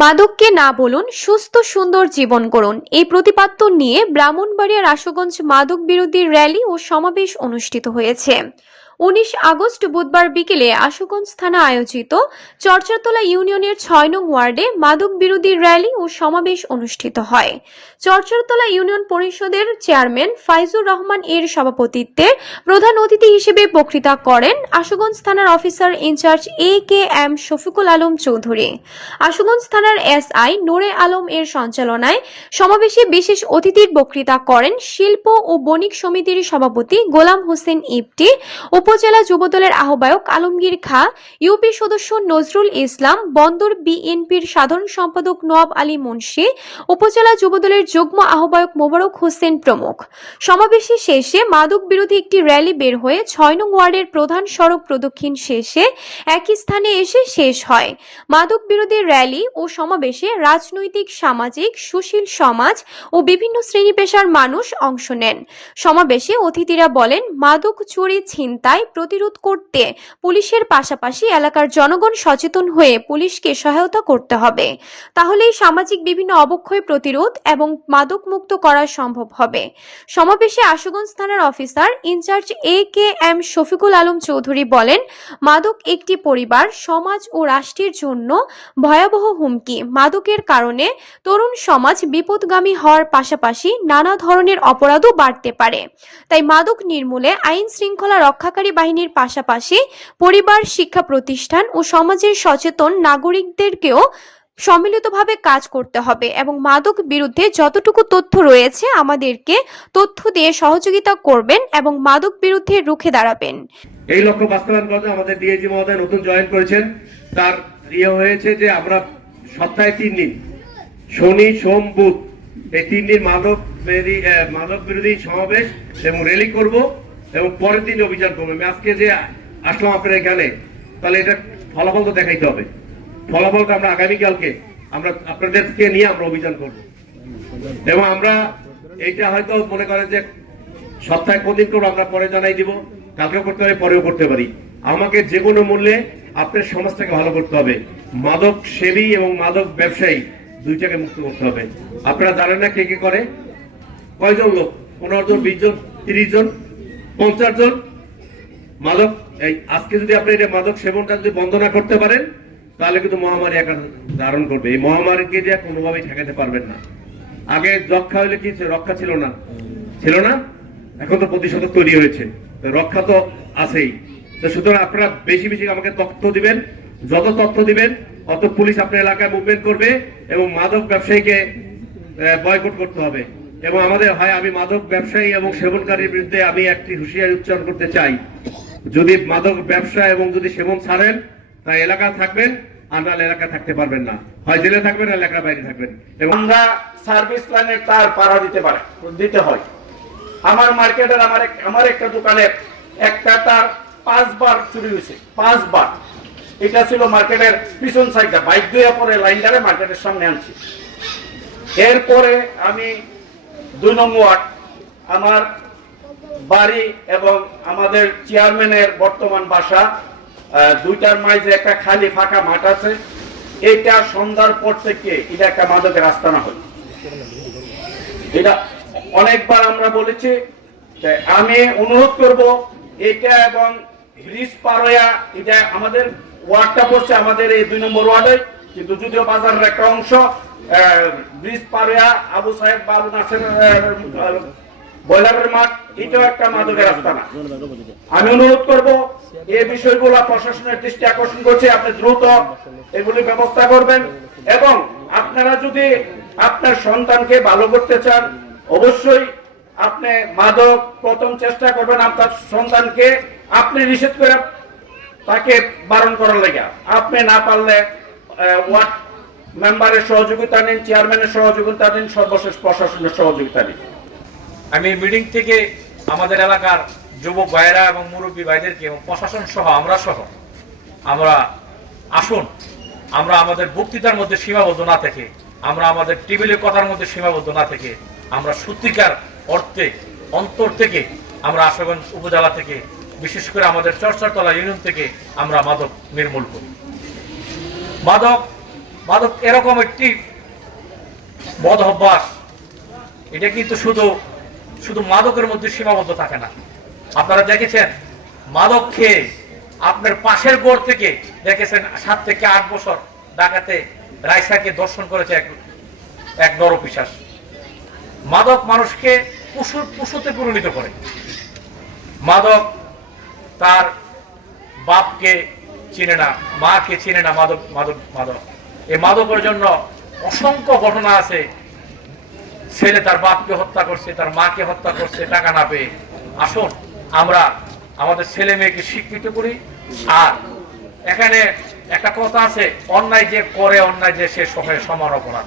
মাদককে না বলুন, সুস্থ সুন্দর জীবন করুন, এই প্রতিপাদ্য নিয়ে ব্রাহ্মণবাড়িয়ার আশুগঞ্জ মাদক বিরোধী র্যালি ও সমাবেশ অনুষ্ঠিত হয়েছে। ১৯ আগস্ট বুধবার বিকেলে আশুগঞ্জ থানা আয়োজিত চরচাতলা ইউনিয়নের ৬ নং ওয়ার্ডে মাদক বিরোধী র্যালি ও সমাবেশ অনুষ্ঠিত হয়। চরচাতলা ইউনিয়ন পরিষদের চেয়ারম্যান ফাইজুর রহমান এর সভাপতিত্বে প্রধান অতিথি হিসেবে বক্তৃতা করেন আশুগঞ্জ থানার officer in charge AKM Shafiqul Alam Chowdhury. Ashuganj থানার SI নূরে আলম এর সঞ্চালনায় সমাবেশে বিশেষ অতিথির বক্তৃতা করেন শিল্প ও বণিক সমিতির সভাপতি গোলাম হোসেন ইপটি, উপজেলা যুবদলের আহ্বায়ক আলমগীর খা, ইউপি সদস্য নজরুল ইসলাম, বন্দর বিএনপির সাধারণ সম্পাদক নওয়াব আলী মুন্সি, উপজেলা যুবদলের যুগ্ম আহ্বায়ক মোবারক হোসেন প্রমুখ। সমাবেশে শেষে মাদক বিরোধী একটি র্যালি বের হয়ে ৬ নং ওয়ার্ডের প্রধান সড়ক প্রদক্ষিণ শেষে একই স্থানে এসে শেষ হয়। মাদক বিরোধী র্যালি ও সমাবেশে রাজনৈতিক, সামাজিক, সুশীল সমাজ ও বিভিন্ন শ্রেণী পেশার মানুষ অংশ নেন। সমাবেশে অতিথিরা বলেন, মাদক চুরি, ছিনতাই প্রতিরোধ করতে পুলিশের পাশাপাশি এলাকার জনগণ সচেতন হয়ে পুলিশকে সহায়তা করতে হবে। তাহলেই সামাজিক বিভিন্ন অবক্ষয় প্রতিরোধ এবং মাদক মুক্ত করা সম্ভব হবে। সমাবেশে আশুগঞ্জ থানার officer in charge AKM Shafiqul Alam Chowdhury বলেন, মাদক একটি পরিবার, সমাজ ও রাষ্ট্রের জন্য ভয়াবহ হুমকি। মাদকের কারণে তরুণ সমাজ বিপদগামী হওয়ার পাশাপাশি নানা ধরনের অপরাধও বাড়তে পারে। তাই মাদক নির্মূলে আইন শৃঙ্খলা রক্ষাকারী বাহিনীর পাশাপাশি পরিবার, শিক্ষা প্রতিষ্ঠান ও সমাজের সচেতন নাগরিকদেরকেও সম্মিলিতভাবে কাজ করতে হবে এবং মাদক বিরুদ্ধে যতটুকু তথ্য রয়েছে আমাদেরকে তথ্য দিয়ে সহযোগিতা করবেন এবং মাদক বিরুদ্ধে রুখে দাঁড়াবেন। এই লক্ষ্য বাস্তবায়ন করতে আমাদের ডিআইজি মহোদয় নতুন জয়েন করেছেন। তার হয়েছে যে আমরা সপ্তাহে ৩ দিন, শনি, সোম, বুধ, এই ৩ দিন মাদক বিরোধী সমাবেশ এবং র্যালি করব এবং পরের দিন অভিযান করবো। আজকে যে আসলাম আপনার এখানে, তাহলে এটা ফলাফল তো দেখাইতে হবে। ফলাফলটা আমরা আগামীকালকে আমরা আপনাদেরকে নিয়ে আমরা অভিযান করব এবং আমরা এইটা হয়তো মনে করেন যে সপ্তাহে কদিন করবো আমরা পরে জানাই দিব, কালকেও করতে পারি, পরেও করতে পারি। আমাকে যে কোনো মূল্যে আপনার সমাজটাকে ভালো করতে হবে। মাদক সেবী এবং মাদক ব্যবসায়ী দুইটাকে মুক্ত করতে হবে। আপনারা জানেন না কে কে করে? কয়জন লোক? 15 জন, 20 জন, 30 জন, 50 জন মাদক। এই আজকে যদি আপনি এটা মাদক সেবনটা যদি বন্ধ না করতে পারেন, তাহলে কিন্তু মহামারী আকার ধারণ করবে। এই মহামারীকে দিয়ে কোনোভাবেই ঠেকাতে পারবেন না। আগে রক্ষা হইলে কি রক্ষা ছিল না? ছিল না? এখন তো প্রতিষেধক তৈরি হয়েছে, রক্ষা তো আছেই। তো সুতরাং আপনারা বেশি বেশি আমাকে তথ্য দিবেন। যত তথ্য দিবেন অত পুলিশ আপনার এলাকায় মুভমেন্ট করবে এবং মাদক ব্যবসায়ীকে বয়কট করতে হবে। এবং আমাদের আমি মাদক ব্যবসায়ী এবং সেবনকারীর বিরুদ্ধে আমি একটি হুঁশিয়ারি উচ্চারণ করতে চাই। যদি মাদক ব্যবসা এবং যদি সেবন ছাড়েন, তাই এলাকা থাকবেন, আর নাহলে এলাকা থাকতে পারবেন না। হয় জেলে থাকবেন, এলাকার বাইরে থাকবেন। এবং আমরা সার্ভিস লাইনের তার পাড়া দিতে হয়। আমার মার্কেটের আমার একটা দোকানের একটা তার 5 বার চুরি হয়েছে, 5 বার। এটা ছিল মার্কেটের পিছন সাইডটা, বাইক দিয়ে পরে লাইনটারে মার্কেটের সামনে আনছি। এরপরে আমি 2 নং ওয়ার্ড, আমার বাড়ি এবং আমাদের চেয়ারম্যানের বর্তমান বাসা, দুইটার মাঝে একটা খালি ফাঁকা মাঠ আছে। এটা সন্ধ্যার পর থেকে এটা একটা মাদকের আস্তানা হয়। এটা অনেকবার আমরা বলেছি। আমি অনুরোধ করব এটা এবং ব্রিজ পার হইয়া, এটা আমাদের ওয়ার্ডটা পড়ছে আমাদের এই 2 নম্বর ওয়ার্ডে, কিন্তু যদিও বাজারের একটা অংশ, ব্রিজ পার হইয়া আবু সাহেব বাবু নাসের বয়লারের মাঠ, এটাও একটা মাদকের আস্তানা। আমি অনুরোধ করব এই বিষয়গুলো প্রশাসনের দৃষ্টি আকর্ষণ করছে, আপনি দ্রুত এগুলি ব্যবস্থা করবেন। এবং আপনারা যদি আপনার সন্তানকে ভালো করতে চান, অবশ্যই আপনি মাদক প্রথম চেষ্টা করবেন আপনার সন্তানকে আপনি নিষেধ করে তাকে বারণ করার লাগে। আপনি না পারলে ওয়ার্ড মেম্বারের সহযোগিতা নিন, চেয়ারম্যানের সহযোগিতা নিন, সর্বশেষ প্রশাসনের সহযোগিতা নিন। আমি মিটিং থেকে আমাদের এলাকার যুবক ভাইয়েরা এবং মুরব্বী ভাইদেরকে এবং প্রশাসন সহ আমরা আসুন, আমরা আমাদের বক্তৃতার মধ্যে সীমাবদ্ধ না থেকে, আমরা আমাদের টেবিলের কথার মধ্যে সীমাবদ্ধ না থেকে, আমরা সত্যিকার অর্থে অন্তর থেকে আমরা আশুগঞ্জ উপজেলা থেকে, বিশেষ করে আমাদের চরচাতলা ইউনিয়ন থেকে আমরা মাদক নির্মূল করি। মাদক মাদক এরকম একটি বদ অভ্যাস, এটা কিন্তু শুধু শুধু মাদকের মধ্যে সীমাবদ্ধ থাকে না। আপনারা দেখেছেন মাদক খেয়ে আপনার পাশের ঘর থেকে দেখেছেন 7 থেকে 8 বছর ঢাকাতে রাইসাকে দর্শন করেছে এক নরপিশাচ। মাদক মানুষকে পশুতে পরিণত করে। মাদক তার বাপকে চিনে না, মাকে চিনে না। মাদক মাদক মাদক এই মাদকের জন্য অসংখ্য ঘটনা আছে। ছেলে তার বাপকে হত্যা করছে, তার মাকে হত্যা করছে টাকা না পেয়ে। আসুন আমরা আমাদের ছেলে মেয়েকে শিক্ষিত করি। আর এখানে একটা কথা আছে, অন্যায় যে করে অন্যায় যে সে সমান অপরাধ।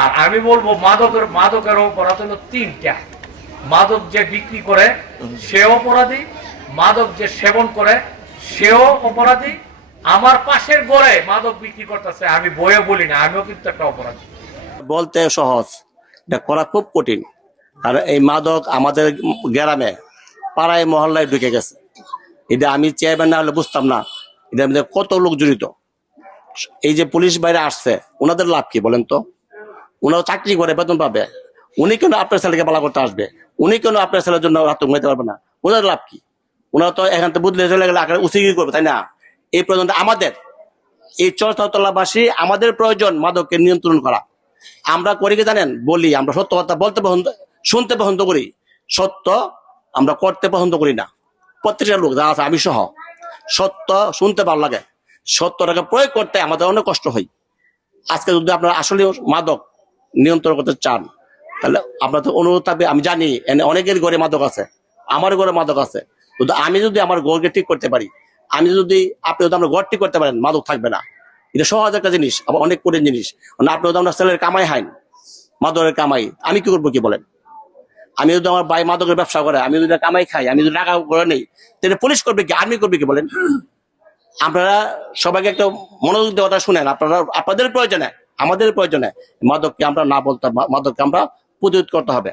আর আমি বলবো মাদকের অপরাধ হলো 3টা। মাদক যে বিক্রি করে সেও অপরাধী, মাদক যে সেবন করে সেও অপরাধী। আমার পাশের ঘরে মাদক বিক্রি করতেছে, আমি বইয়ে বলি না, আমিও কিন্তু একটা অপরাধী। বলতে সহজ, এটা করা খুব কঠিন। আর এই মাদক আমাদের গ্রামে পাড়ায় মহল্লায় ঢুকে গেছে। এটা আমি চেয়ারম্যান না হলে বুঝতাম না এটার মধ্যে কত লোক জড়িত। এই যে পুলিশ বাইরে আসছে, ওনাদের লাভ কি বলেন তো? ওনারা চাকরি করে বেতন পাবে, উনি কেন আপনার ছেলেকে পালা করতে আসবে? উনি কেন আপনার ছেলের জন্য রাত ঘুমাইতে পারবে না? ওনাদের লাভ কি? ওনারা তো এখান থেকে বুঝলে চলে গেলে আকারে উচিত করবে, তাই না? এই পর্যন্ত আমাদের এই চরতলাবাসী আমাদের প্রয়োজন মাদককে নিয়ন্ত্রণ করা। আমরা করি কি জানেন? বলি, আমরা সত্য কথা বলতে পছন্দ, শুনতে পছন্দ করি, সত্য আমরা করতে পছন্দ করি না। প্রত্যেকটা লোক যা আছে, আমি সহ, সত্য শুনতে ভালো লাগে, সত্যটাকে প্রয়োগ করতে আমাদের অনেক কষ্ট হয়। আজকে যদি আপনারা আসলে মাদক নিয়ন্ত্রণ করতে চান, তাহলে আপনাদের অনুরোধ থাকবে, আমি জানি অনেকের ঘরে মাদক আছে, আমার ঘরে মাদক আছে, কিন্তু আমি যদি আমার ঘরকে ঠিক করতে পারি, আমি যদি আপনি যদি আপনার ঘর ঠিক করতে পারেন, মাদক থাকবে না। এটা সহজ একটা জিনিস, আবার অনেক কঠিন জিনিস। আপনি যদি আপনার ছেলের কামাই হাইন, মাদকের কামাই, আমি কি করবো কি বলেন? আমি যদি আমার ভাই মাদকের ব্যবসা করে, আমি যদি কামাই খাই, আমি যদি টাকা করে নেই, তাহলে পুলিশ করবে কি, আর্মি করবে কি বলেন? আপনারা সবাইকে একটা মনোযোগ দিয়ে কথা শুনেন। আপনারা আপনাদের প্রয়োজনে, আমাদের প্রয়োজনে মাদককে আমরা না বলতে, মাদককে আমরা প্রতিরোধ করতে হবে।